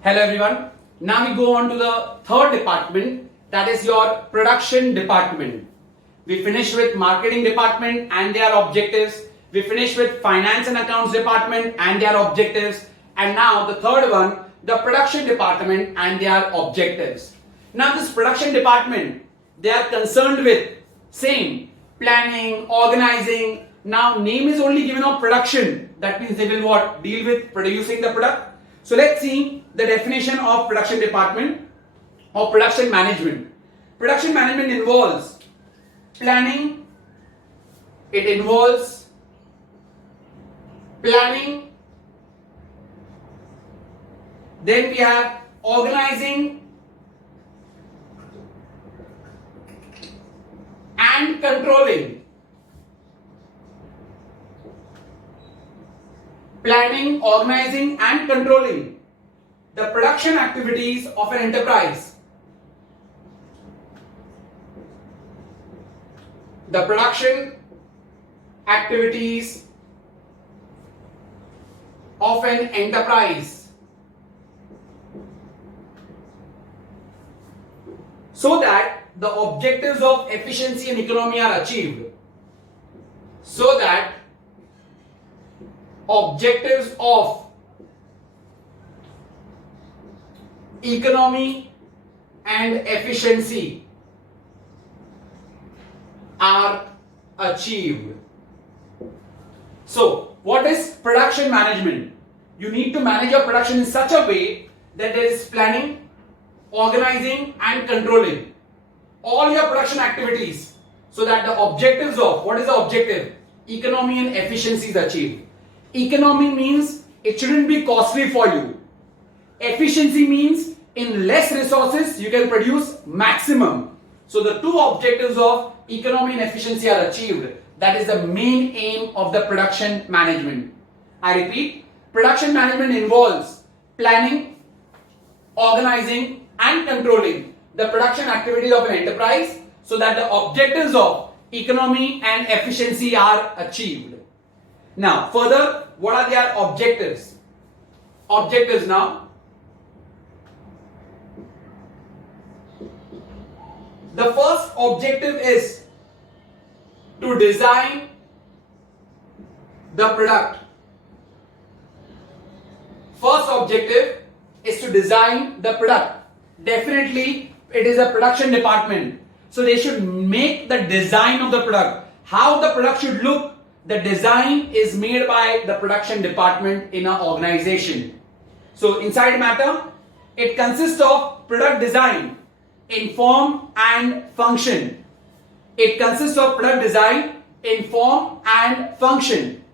Hello everyone. Now we go on to the third department, that is your production department. We finished with marketing department and their objectives. We finished with finance and accounts department and their objectives. And now the third one, the production department and their objectives. Now this production department, they are concerned with same planning, organizing. Now name is only given of production. That means they will what? Deal with producing the product. So let's see the definition of production department or production management. Production management involves planning. It involves planning. Then we have organizing and controlling. Planning, organizing and controlling the production activities of an enterprise. The production activities of an enterprise, so that the objectives of efficiency and economy are achieved. So that objectives of economy and efficiency are achieved. So, what is production management? You need to manage your production in such a way that there is planning, organizing and controlling all your production activities, so that the objectives of, what is the objective? Economy and efficiency is achieved. Economy means it shouldn't be costly for you. Efficiency means in less resources you can produce maximum. So the two objectives of economy and efficiency are achieved. That is the main aim of the production management. I repeat, production management involves planning, organizing and controlling the production activities of an enterprise, so that the objectives of economy and efficiency are achieved. Now, further, what are their objectives? Objectives now. The first objective is to design the product. First objective is to design the product. Definitely, it is a production department. So they should make the design of the product. How the product should look, the design is made by the production department in an organization. So inside matter, it consists of product design in form and function. It consists of product design in form and function.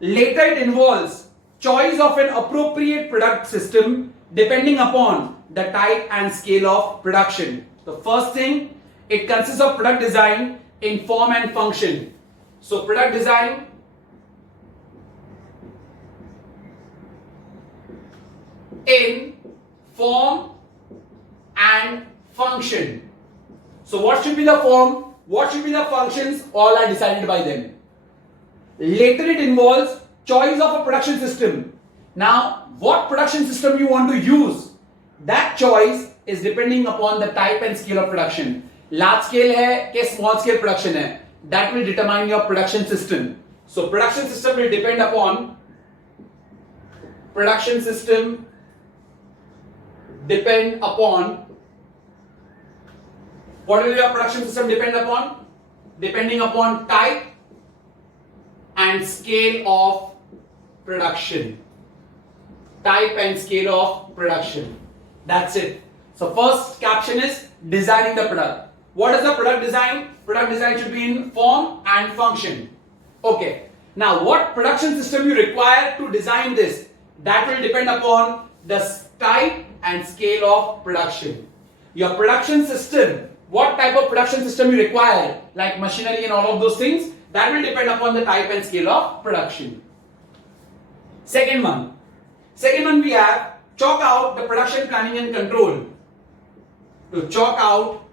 Later it involves choice of an appropriate product system depending upon the type and scale of production. The first thing, it consists of product design in form and function. So product design in form and function. So what should be the form? What should be the functions? All are decided by them. Later it involves choice of a production system. Now what production system you want to use, that choice is depending upon the type and scale of production. Large scale है कि small scale production है, that will determine your production system. So production system will depend upon what will your production system depend upon? Depending upon type and scale of production. Type and scale of production. That's it. So first caption is designing the product. What is the product design? Product design should be in form and function. Okay. Now what production system you require to design this? That will depend upon the type and scale of production. Your production system, what type of production system you require, like machinery and all of those things, that will depend upon the type and scale of production. Second one we have chalk out the production planning and control. To chalk out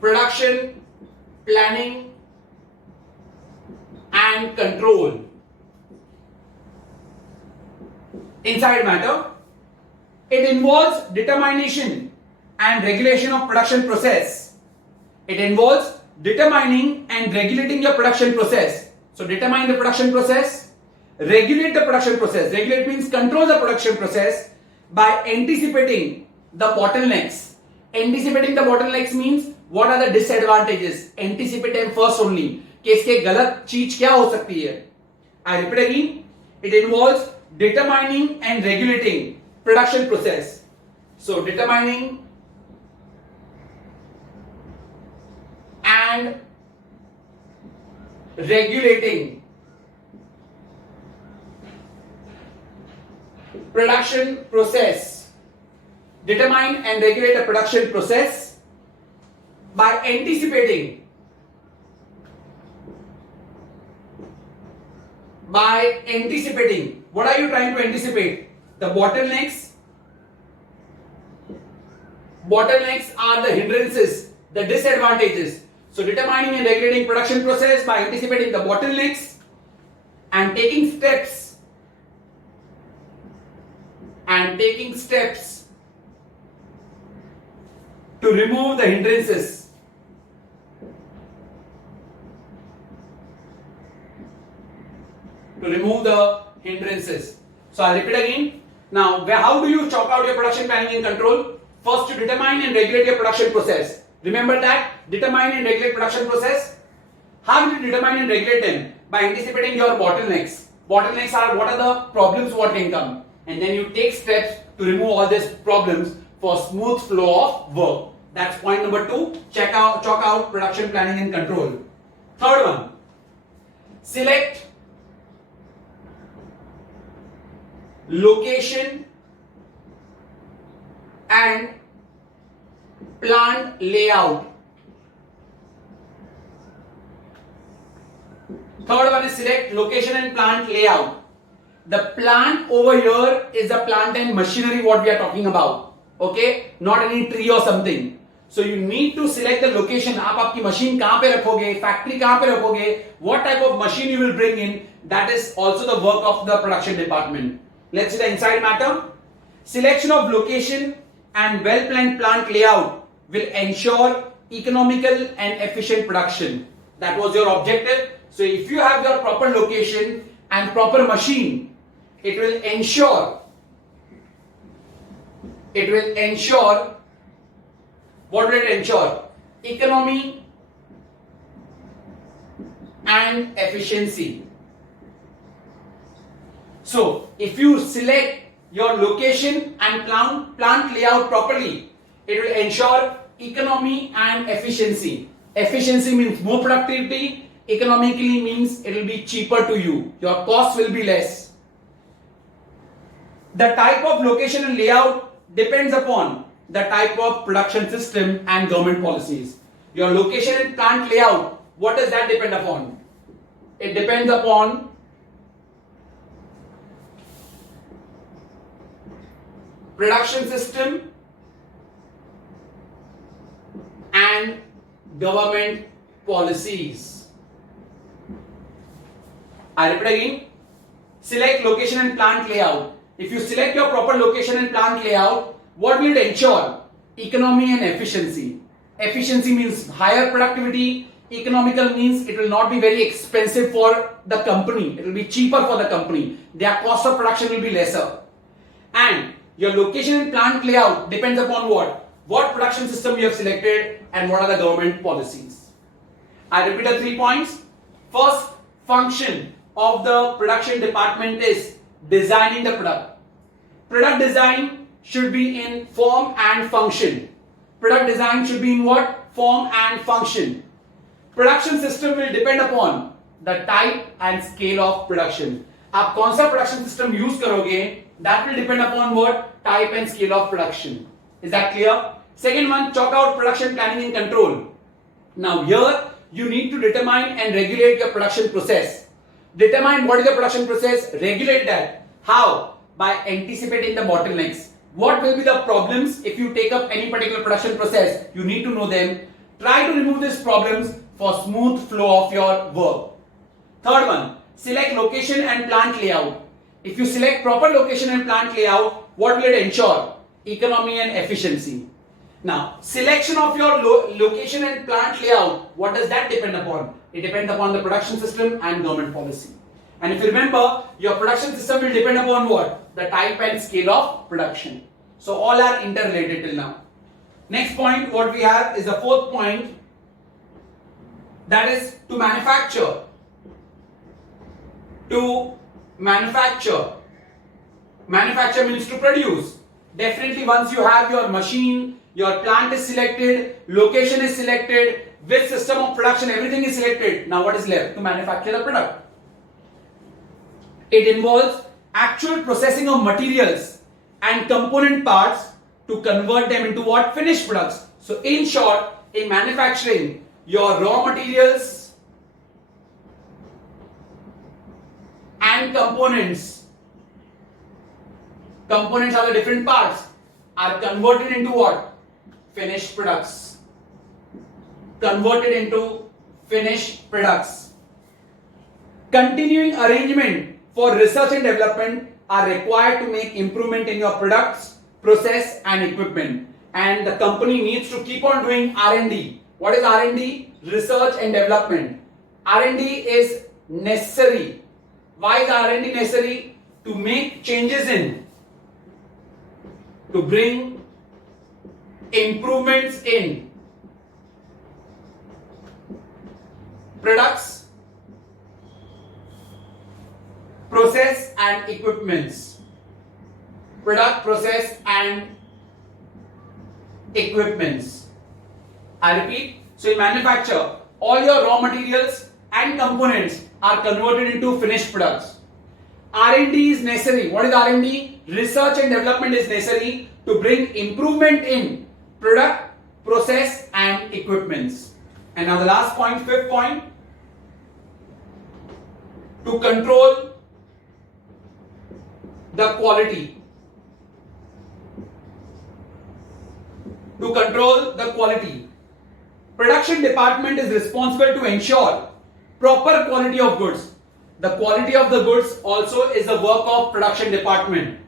production planning and control inside matter. It involves determination and regulation of production process. It involves determining and regulating your production process. So determine the production process, regulate the production process. Regulate means control the production process by anticipating the bottlenecks. Anticipating the bottlenecks means what are the disadvantages. Anticipate them first only. कि इसके गलत चीज क्या हो सकती है. I repeat again. It involves determining and regulating production process. So determining and regulating production process. Determine and regulate a production process by anticipating. By anticipating. What are you trying to anticipate? The bottlenecks. Bottlenecks are the hindrances, the disadvantages. So determining and regulating production process by anticipating the bottlenecks and taking steps to remove the hindrances. So I'll repeat again. Now, how do you chalk out your production planning and control? First, you determine and regulate your production process. Remember that? Determine and regulate production process. How do you determine and regulate them? By anticipating your bottlenecks. Bottlenecks are what are the problems what can come. And then you take steps to remove all these problems for smooth flow of work. That's point number 2. Chalk out production planning and control. Third one. Select location and plant layout. Third one is select location and plant layout. The plant over here is the plant and machinery what we are talking about. Okay, not any tree or something. So you need to select the location. आप आपकी machine कहाँ पे रखोगे, factory कहाँ पे रखोगे, what type of machine you will bring in. That is also the work of the production department. Let's see the inside matter. Selection of location and well-planned plant layout will ensure economical and efficient production. That was your objective. So if you have your proper location and proper machine, it will ensure what will it ensure? Economy and efficiency. So if you select your location and plant layout properly, it will ensure economy and efficiency. Efficiency means more productivity. Economically means it will be cheaper to you. Your cost will be less. The type of location and layout depends upon the type of production system and government policies. Your location and plant layout, what does that depend upon? It depends upon production system and government policies. I repeat again. Select location and plant layout. If you select your proper location and plant layout, what will it ensure? Economy and efficiency. Efficiency means higher productivity. Economical means it will not be very expensive for the company. It will be cheaper for the company. Their cost of production will be lesser. And your location and plant layout depends upon what? What production system you have selected and what are the government policies. I repeat the 3 points. First function of the production department is designing the product. Product design should be in form and function. Product design should be in what? Form and function. Production system will depend upon the type and scale of production. आप कौन सा production system use करोगे? That will depend upon what? Type and scale of production. Is that clear? Second one, chalk out production planning and control. Now here you need to determine and regulate your production process. Determine what is the production process, regulate that. How? By anticipating the bottlenecks. What will be the problems if you take up any particular production process? You need to know them. Try to remove these problems for smooth flow of your work. Third one, select location and plant layout. If you select proper location and plant layout, what will it ensure? Economy and efficiency. Now, selection of your location and plant layout, what does that depend upon? It depends upon the production system and government policy. And if you remember, your production system will depend upon what? The type and scale of production. So all are interrelated till now. Next point what we have is the fourth point, that is to manufacture. To manufacture. Manufacture means to produce. Definitely once you have your machine, your plant is selected, location is selected, with system of production, everything is selected. Now what is left? To manufacture the product. It involves actual processing of materials and component parts to convert them into what? Finished products. So in short, in manufacturing, your raw materials and components are the different parts, are converted into what? Finished products. Converted into finished products. Continuing arrangement for research and development are required to make improvement in your products, process and equipment. And the company needs to keep on doing R&D. What is R&D? Research and development. R&D is necessary. Why is R&D necessary? To make changes in, to bring improvements in products, process and equipments. Product, process and equipments. I repeat. So in manufacture, all your raw materials and components are converted into finished products. R&D is necessary. What is R&D? Research and development is necessary to bring improvement in product, process and equipments. And now the last point, fifth point, to control the quality. To control the quality. Production department is responsible to ensure proper quality of goods. The quality of the goods also is the work of production department.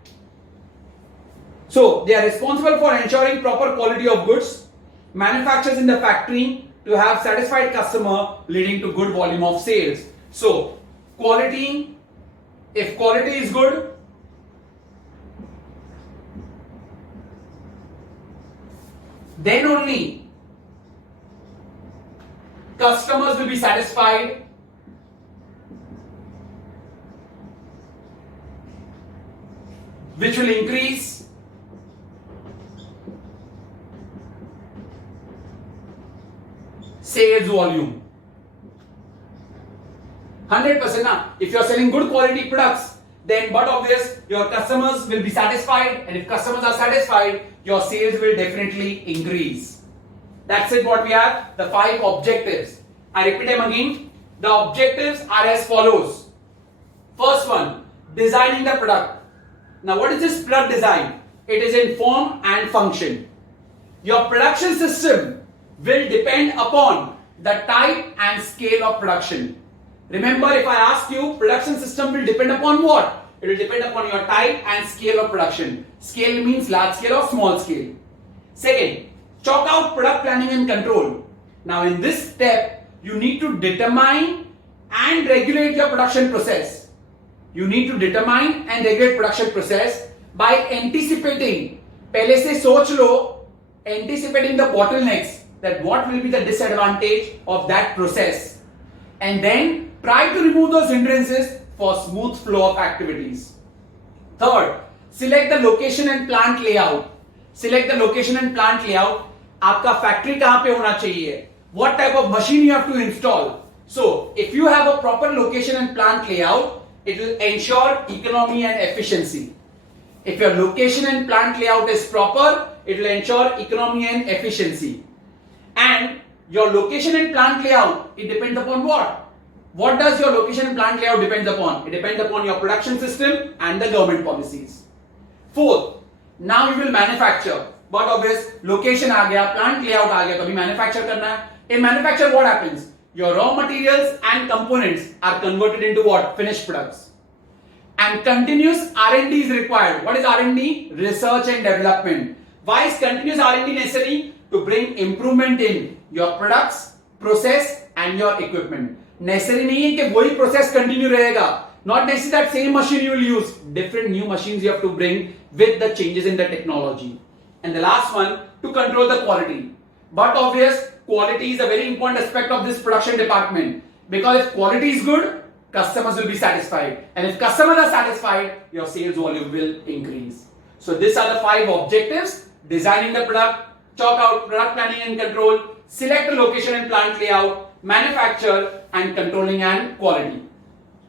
So they are responsible for ensuring proper quality of goods manufactured in the factory to have satisfied customer, leading to good volume of sales. So quality, if quality is good, then only customers will be satisfied, which will increase sales volume. 100% now. If you are selling good quality products, then but obvious your customers will be satisfied, and if customers are satisfied, your sales will definitely increase. That's it what we have, the 5 objectives. I repeat them again. The objectives are as follows. First one, designing the product. Now what is this product design? It is in form and function. Your production system will depend upon the type and scale of production. Remember, if I ask you, production system will depend upon what? It will depend upon your type and scale of production. Scale means large scale or small scale. Second, chalk out product planning and control. Now in this step, you need to determine and regulate your production process. You need to determine and regulate production process by anticipating. पहले से सोच लो, anticipating the bottlenecks, that what will be the disadvantage of that process, and then try to remove those hindrances for smooth flow of activities. Third, select the location and plant layout. Select the location and plant layout. आपका factory कहाँ पे होना चाहिए? What type of machine you have to install? So, if you have a proper location and plant layout, it will ensure economy and efficiency. If your location and plant layout is proper, it will ensure economy and efficiency. And your location and plant layout, it depends upon what? What does your location and plant layout depend upon? It depends upon your production system and the government policies. Fourth, now you will manufacture. But obvious, location आ गया, plant layout आ गया, तो अभी manufacture करना है. In manufacture, what happens? Your raw materials and components are converted into what? Finished products. and continuous R&D is required. What is R&D? Research and development. Why is continuous R&D necessary? To bring improvement in your products, process and your equipment. Necessary नहीं है कि वही process continue रहेगा. Not necessarily that same machine you will use. Different new machines you have to bring with the changes in the technology. And the last one, to control the quality. But obvious, quality is a very important aspect of this production department. Because if quality is good, customers will be satisfied. And if customers are satisfied, your sales volume will increase. So these are the 5 objectives: designing the product, chalk out product planning and control, select a location and plant layout, manufacture, and controlling and quality.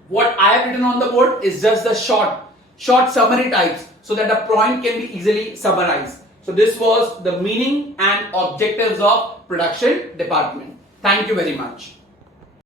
What I have written on the board is just the short summary types so that the point can be easily summarized. So this was the meaning and objectives of production department. Thank you very much.